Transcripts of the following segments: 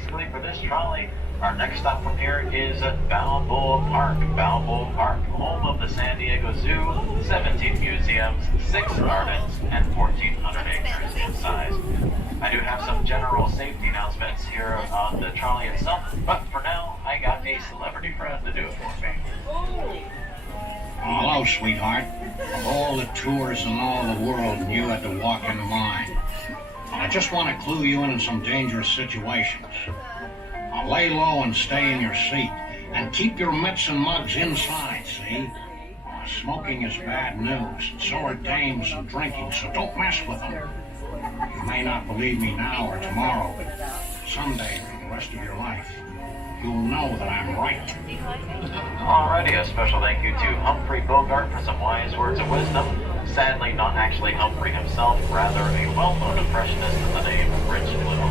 basically for this trolley, our next stop from here is at Balboa Park. Balboa Park, home of the San Diego Zoo, 17 museums, 6 gardens, and 1,400 acres in size. I do have some general safety announcements here on the trolley itself, but for now, I got a celebrity friend to do it for me. Hello, sweetheart. Of all the tours in all the world, you had to walk in mine. I just want to clue you in some dangerous situations. Now lay low and stay in your seat. And keep your mitts and mugs inside, see? Smoking is bad news, and so are dames and drinking, so don't mess with them. You may not believe me now or tomorrow, but someday, for the rest of your life, you'll know that I'm right. Alrighty, a special thank you to Humphrey Bogart for some wise words of wisdom. Sadly, not actually Humphrey himself, rather a well-known impressionist with the name Rich Little.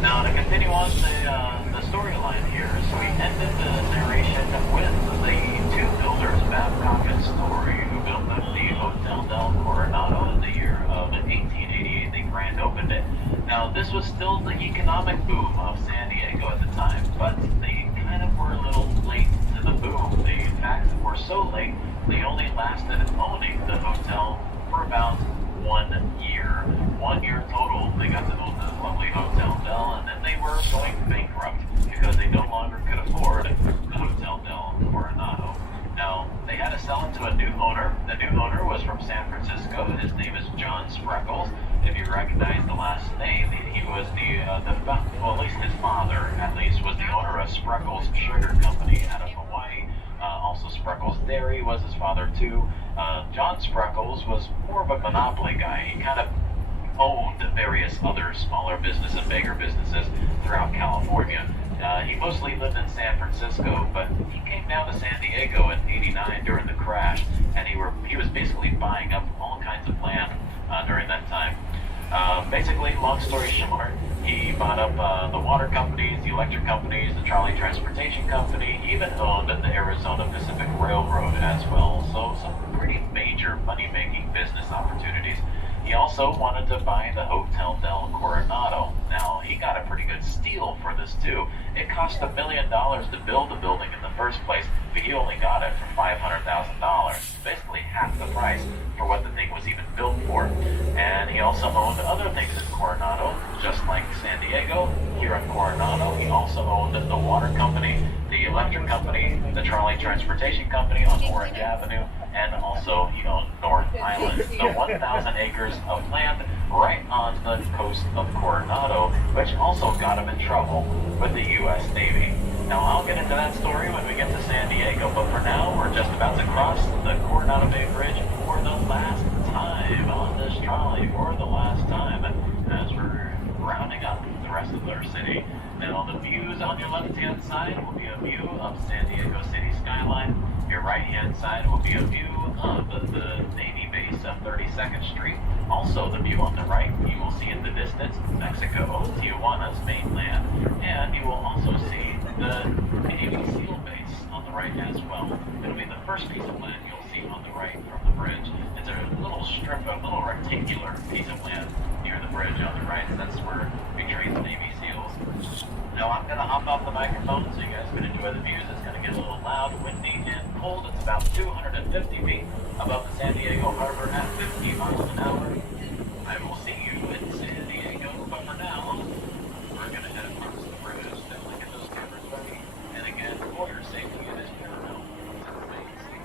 Now, to continue on the storyline here, so we ended the narration with the two builders, Babcock and Story, who built up the Hotel del Coronado in the year of 1888. They grand opened it. Now, this was still the economic boom of San Diego at the time, but they kind of were a little late to the boom. They, in fact, were so late, they only lasted owning the hotel for about 1 year. 1 year total, they got to own the lovely Hotel Del, and then they were going bankrupt because they no longer could afford the Hotel Del Coronado. Now, they had to sell it to a new owner. The new owner was from San Francisco. His name is John Spreckles. If you recognize the last name, he was well, at least his father, at least, was the owner of Spreckles Sugar Company out of Hawaii. Also, Spreckles Dairy was his father, too. John Spreckles was more of a monopoly guy. He kind of owned various other smaller businesses and bigger businesses throughout California. He mostly lived in San Francisco, but he came down to San Diego in '89 during the crash, and he was basically buying up all kinds of land during that time. Basically, long story short, he bought up the water companies, the electric companies, the trolley transportation company. He even owned the Arizona Pacific Railroad as well. So some pretty major money-making business opportunities. He also wanted to buy the Hotel del Coronado. Now, he got a pretty good steal for this, too. It cost $1 million to build the building in the first place, but he only got it for $500,000. Basically half the price for what the thing was even built for. And he also owned other things in Coronado, just like San Diego. Here in Coronado, he also owned the water company, the electric company, the trolley transportation company on Orange Avenue, and also he owned North Island, the 1,000 acres of land right on the coast of Coronado, which also got him in trouble with the U.S. Navy. Now, I'll get into that story when we get to San Diego, but for now, we're just about to cross the Coronado Bay Bridge for the last time on this trolley, for the last time, as we're rounding up the rest of our city. Now, the views on your left-hand side will be a view of San Diego City skyline. Your right-hand side will be a view of the Navy base of 32nd Street. Also, the view on the right, you will see in the distance Mexico, Tijuana's mainland, and you will also see the Navy SEAL base on the right as well. It'll be the first piece of land you'll see on the right from the bridge. It's a little strip, a little rectangular piece of land near the bridge on the right. That's where we train the Navy SEALs. Now, I'm going to hop off the microphone so you guys can enjoy the views. It's going to get a little loud, windy, and cold. It's about 250 feet above the San Diego harbor at 50 miles an hour. I will see you in San Diego, but for now, we're going to head across the bridge. Definitely get those cameras ready. And again, for your safety, it is paramount to remain safe.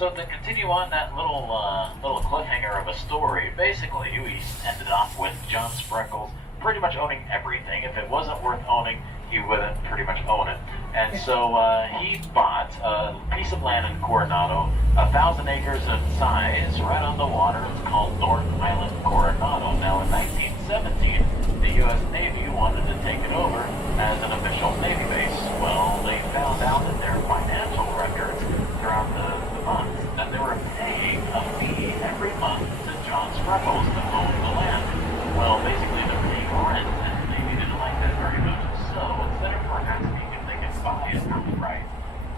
So to continue on that little cliffhanger of a story, basically we ended off with John Spreckles pretty much owning everything. If it wasn't worth owning, he wouldn't pretty much own it. And so he bought a piece of land in Coronado, 1,000 acres in size, right on the water. It's called North Island, Coronado. Now in 1917, the U.S. Navy wanted to take it over as an official Navy base. Well, they found out in their financial records throughout the months that they were paying a fee every month to John Spreckles to own the land. Well, basically they're paying rent, and the Navy didn't like that very much. So instead of asking if they could buy it outright,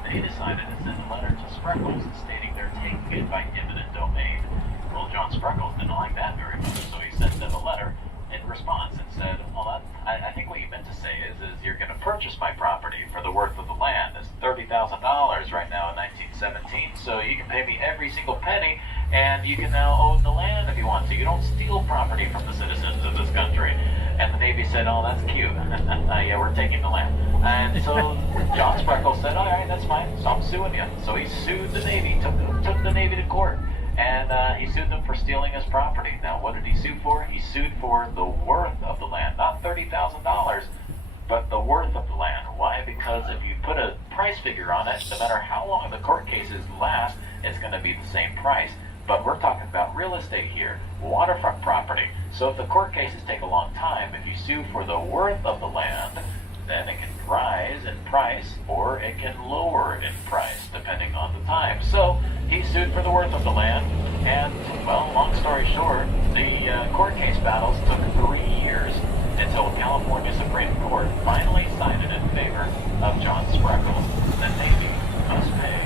they decided to send a letter to Spreckles stating they're taking it by eminent domain. Well, John Spreckles didn't like that very much, so he sent them a letter in response and said, well, I think what you meant to say is you're going to purchase my property for the worth of the land. It's $30,000 right now in 1917, so you can pay me every single penny, and you can now own the land if you want to. You don't steal property from the citizens of this country. And the Navy said, oh, that's cute. Yeah, we're taking the land. And so John Spreckles said, all right, that's fine. So I'm suing you. So he sued the Navy, took the Navy to court. And he sued them for stealing his property. Now, what did he sue for? He sued for the worth of the land. Not $30,000, but the worth of the land. Why? Because if you put a price figure on it, no matter how long the court cases last, it's going to be the same price. But we're talking about real estate here, waterfront property. So if the court cases take a long time, if you sue for the worth of the land, then it can rise in price or it can lower in price, depending on the time. So he sued for the worth of the land, and, well, long story short, the court case battles took 3 years until California Supreme Court finally sided in favor of John Spreckles. The Navy must pay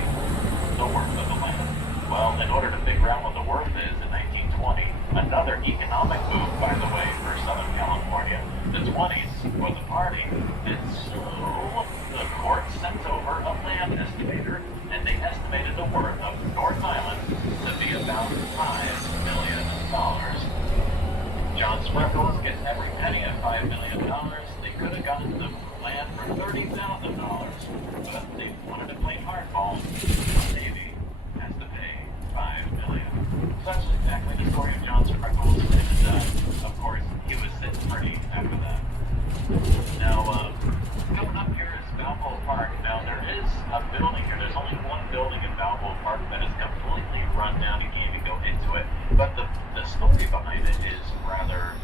the worth of the land. Well, in order to figure out what the worth is in 1920, another economic move, by the way, for Southern California, the 20s was a party, and so the court sent over a land estimator, and they estimated the worth of North Island to be about $5 million. John Spreckles gets every penny of $5 million. They could have gotten the land for $30,000, but they wanted to play hardball. The Navy has to pay $5 million. So that's exactly the story of John Spreckles, and of course, he was sitting pretty after that. Now, coming up here is Balboa Park. Now, there is a building here. There's only one building in Balboa Park that is completely run down. You can't even go into it. But the story behind it is rather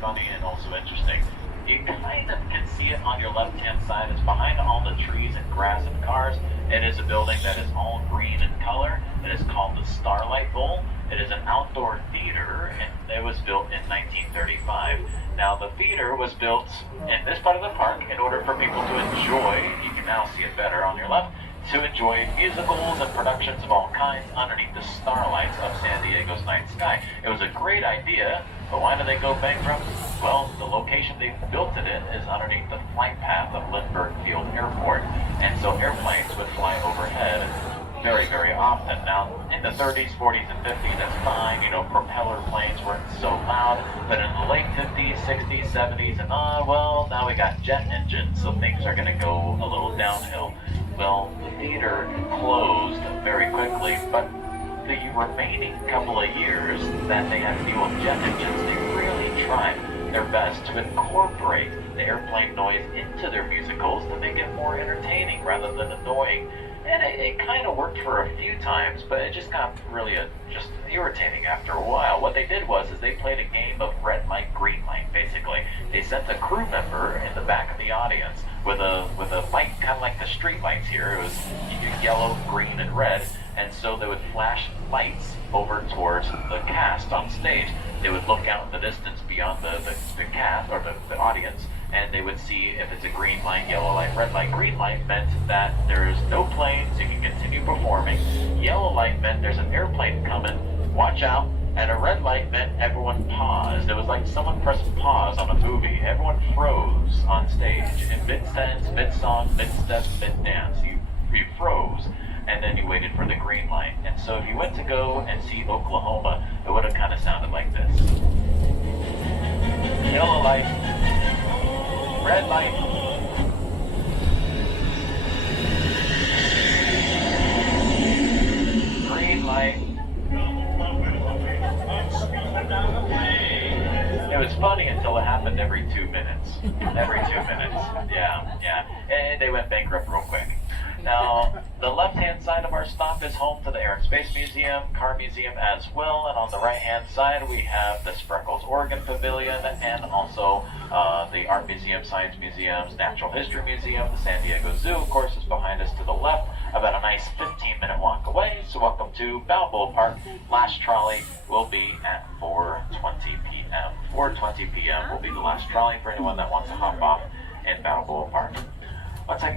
funny and also interesting. You kind of can see it on your left-hand side. It's behind all the trees and grass and cars. It is a building that is all green in color. It is called the Starlight Bowl. It is an outdoor theater, and it was built in 1935. Now, the theater was built in this part of the park in order for people to enjoy, you can now see it better on your left, to enjoy musicals and productions of all kinds underneath the starlights of San Diego's night sky. It was a great idea, but why did they go bankrupt? Well, the location they built it in is underneath the flight path of Lindbergh Field Airport, and so airplanes would fly overhead very, very often. Now, in the 30s, 40s, and 50s, that's fine. You know, propeller planes weren't so loud. But in the late 50s, 60s, 70s, and well, now we got jet engines, so things are going to go a little downhill. Well, the theater closed very quickly, but the remaining couple of years that they had to deal with jet engines, they really tried their best to incorporate the airplane noise into their musicals to make it more entertaining rather than annoying. And it kind of worked for a few times, but it just got really just irritating after a while. What they did was they played a game of red light, green light, basically. They sent a crew member in the back of the audience with a light, kind of like the street lights here. It was yellow, green, and red, and so they would flash lights over towards the cast on stage. They would look out in the distance beyond the cast, or the audience, and they would see if it's a green light, yellow light, red light. Green light meant that there's no planes, you can continue performing. Yellow light meant there's an airplane coming, watch out. And a red light meant everyone paused. It was like someone pressed pause on a movie. Everyone froze on stage. In mid-sentence, mid-song, mid-step, mid-dance. You froze, and then you waited for the green light. And so if you went to go and see Oklahoma, it would have kind of sounded like this. Yellow light, red light, green It was funny until it happened every 2 minutes. Every 2 minutes. Yeah. And they went bankrupt real quick. Now, the left-hand side of our stop is home to the Air and Space Museum, Car Museum as well, and on the right-hand side we have the Spreckles Oregon Pavilion and also the Art Museum, Science Museums, Natural History Museum, the San Diego Zoo, of course, is behind us to the left, about a nice 15-minute walk away. So welcome to Balboa Park. Last trolley will be at 4:20 p.m. 4:20 p.m. will be the last trolley for anyone that wants to hop off in Balboa Park. Once I